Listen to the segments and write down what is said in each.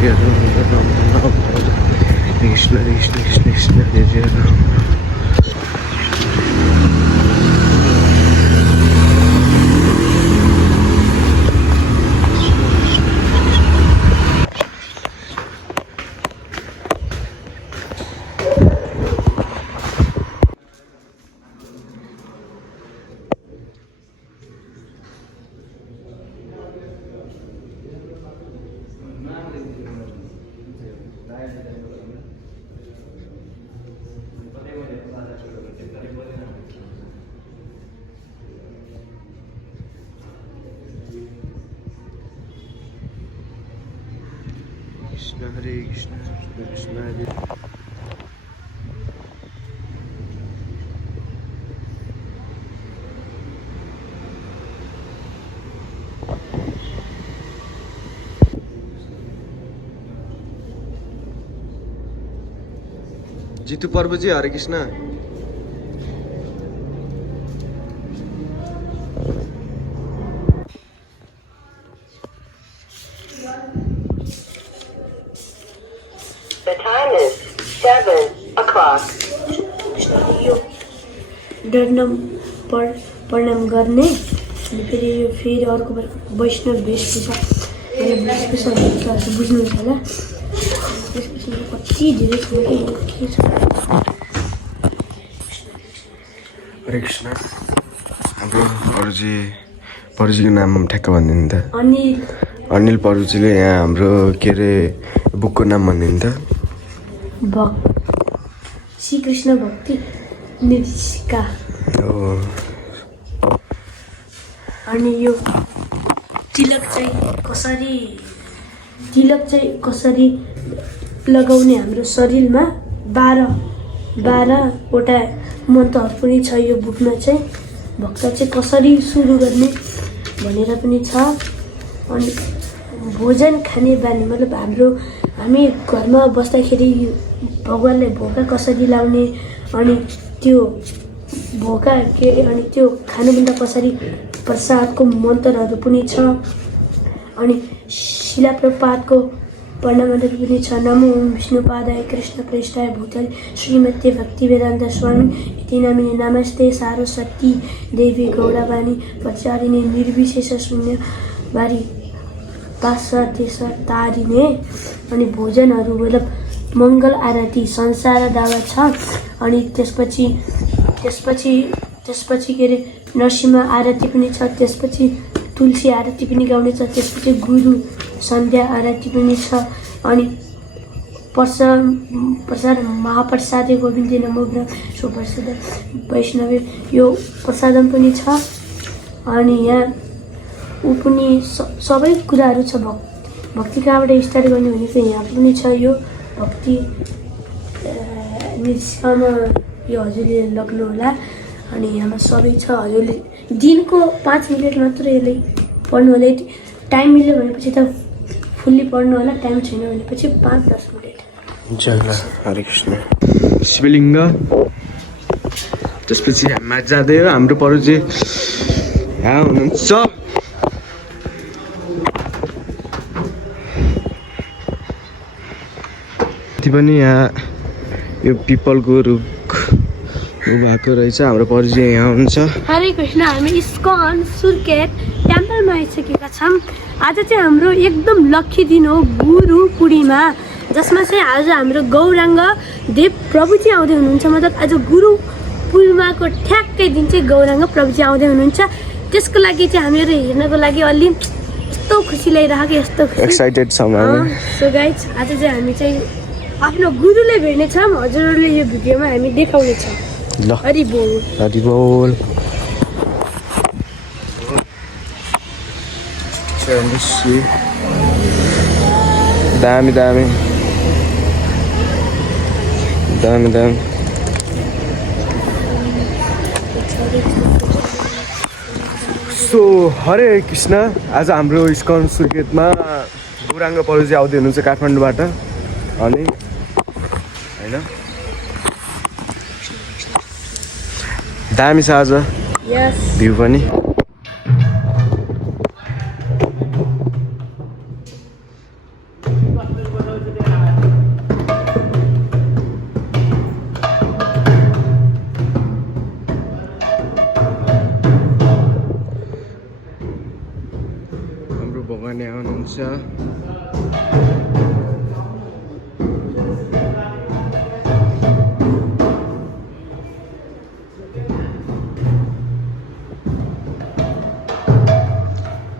जय राम राम कृष्ण कृष्ण कृष्ण कृष्ण जय जय राम कृष्ण हरे कृष्ण कृष्ण कृष्ण हरे जीतू पर्व जी हरे Krishna The time is 7 o'clock. यो प्रणाम गर्ने अनि फेरि यो फेरि अर्को वैष्णव वेशभूषा वेशभूषा बुझ्नुहुन्छ होला वेशभूषा कति धेरै छ के छ हरे कृष्ण हाम्रो परुजीको नाम ठ्याक्क भनिदिनु त अनि अनिल परुजीले यहाँ हाम्रो के अरे बुकको नाम भनिदिनु त श्रीकृष्ण भक्ति निर्देशिका अनि यो तिलक चाहिँ कसरी लगाउने हाम्रो शरीरमा 12वटा मन्त्रहरू पनि छ यो बुकमा चाहिँ भक्त चाहिँ कसरी सुरु गर्ने भनेर पनि छ अनि भोजन खाने बानी मतलब हामी घरमा बस्दाखेरि भगवानलाई भोका कसरी लाउने अनि त्यो भोका अनि त्यो खानुभन्दा पछाडि प्रसादको मन्त्रहरू पनि छ अनि शिला प्रपातको वर्णनहरू पनि छ नमो ओम विष्णुपादाय कृष्ण प्रेष्ठाय भूतले श्रीमते भक्ति वेदान्त स्वामी इति नामिने नमस्ते सारस्वती देवी गौरवाणी प्रचारिणे निर्विशेष शून्यवारी देश तारिने अनि भोजनहरू मतलब मङ्गल आरती संसार दावा छ अनि त्यसपछि के अरे नरसिंह आरती पनि छ त्यसपछि तुलसी आरती पनि गाउने छ त्यसपछि गुरु सन्ध्या आरती पनि छ अनि प्रसाद महाप्रसाद गोविन्द नमो ब्रह्म सुप्रसाद वैष्णव यो प्रसादम पनि छ अनि यहाँ ऊ पनि सबै कुराहरू छ भक्ति कहाँबाट स्टार्ट गर्ने भनेको यहाँ पनि छ यो भक्ति निर्देशिकामा यो हजुरले लग्नु होला अनि यहाँमा सबै छ हजुरले दिनको 5 मिनट मात्र यसले पढ्नु होला टाइम मिल्यो भनेपछि त फुल्ली पढ्नु होला टाइम छैन भनेपछि 5-10 मिनट जय हरे कृष्ण शिवलिङ्ग त्यसपछि हामीमा जाँदै हो हाम्रो परुजी यहाँ हुनुहुन्छ त्यति पनि यहाँ यो पिपलको रुख भएको रहेछ हाम्रो परुजी यहाँ हुनुहुन्छ हरे कृष्ण हामी इस्कन सुर्खेत टेम्पलमा आइसकेका छौँ आज चाहिँ हाम्रो एकदम लक्की दिन हो गुरु पूर्णिमा जसमा चाहिँ आज हाम्रो गौराङ्ग देव प्रभुजी आउँदै हुनुहुन्छ मतलब आज गुरु पूर्णिमाको ठ्याक्कै दिन चाहिँ गौराङ्ग प्रभुजी आउँदै हुनुहुन्छ त्यसको लागि चाहिँ हामीहरू हेर्नको लागि अलि यस्तो खुसी लागिरहेको यस्तो एक्साइटेड छौँ सो गाइज आज चाहिँ हामी चाहिँ आफ्नो गुरुले भेट्नेछौँ हजुरहरूले यो भिडियोमा हामी देखाउनेछौँ ल हरि बोल हरि बोल दामी दामी दामी दामी सो हरे कृष्ण आज हाम्रो इस्कन सुर्खेतमा गौराङ्ग परुजी आउँदै हुनुहुन्छ काठमाडौँबाट अनि हैन दामी छ आज भ्यू पनि भगवाने आउनुहुन्छ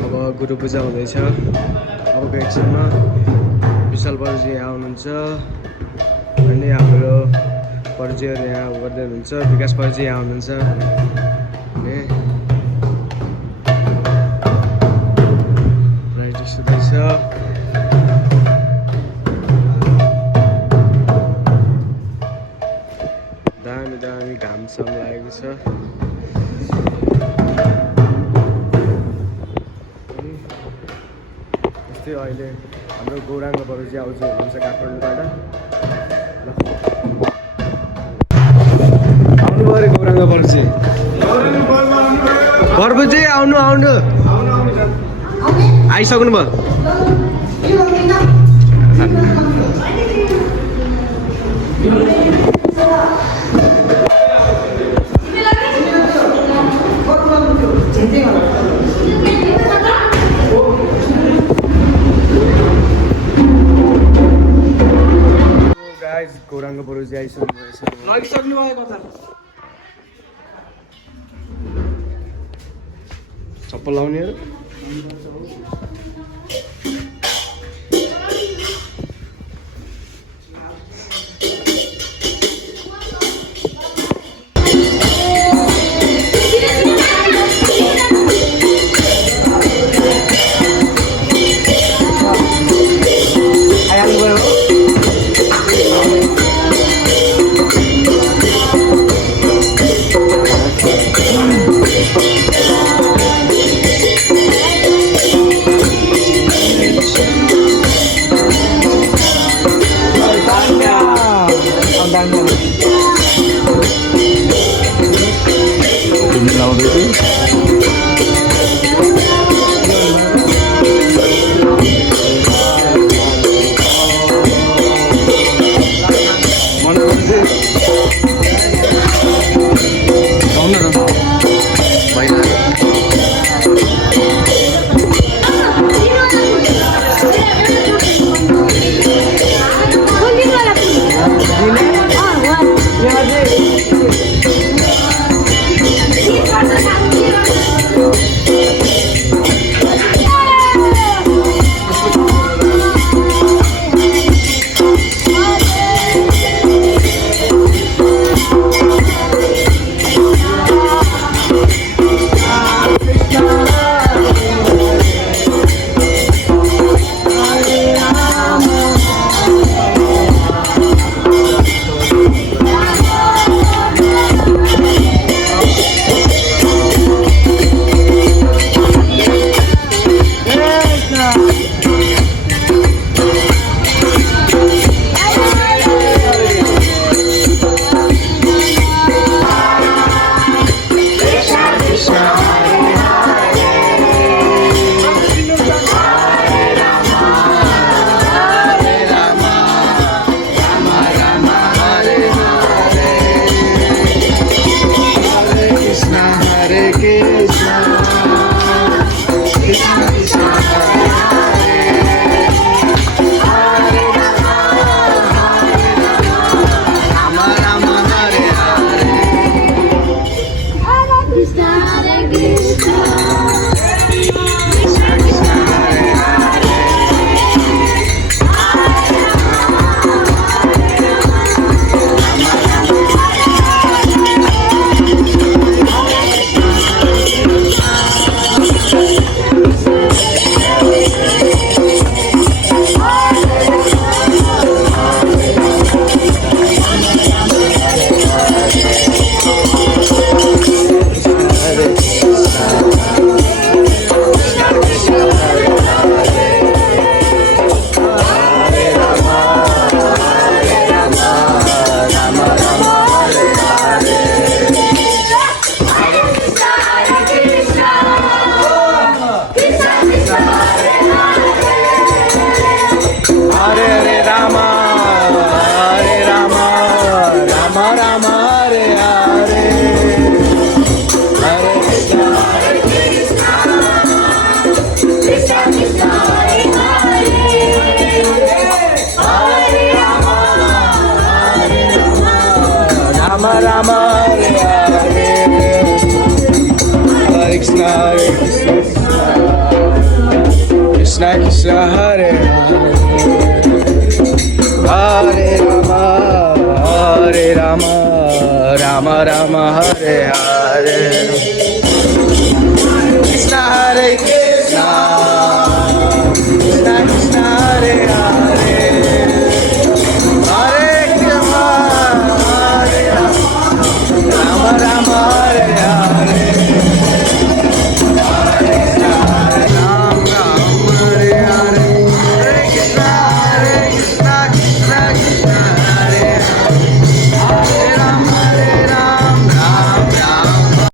अब गुरु पूजा हुँदैछ अबको एकछिनमा विशाल बर्जी आउनुहुन्छ अनि हाम्रो पर्जीहरू यहाँ गर्दै हुनुहुन्छ विकास पर्जी यहाँ आउनुहुन्छ प्राइटिस हुँदैछ दामी दामी घामसम्म लागेको छ यस्तै अहिले हाम्रो गौराङ्ग बरुजी आउँछ हुनुहुन्छ काठमाडौँबाट आउनु पऱ्यो गौराङ्ग बरुजी बर्बुजी आउनु आउनु आइसक्नु भयो गौराङ्ग बरुजी आइसक्नु भएको चप्पल लाउने Yeah. Krishna Krishna Hare Hare Hare Rama Rama Rama Hare Hare Krishna Hare Krishna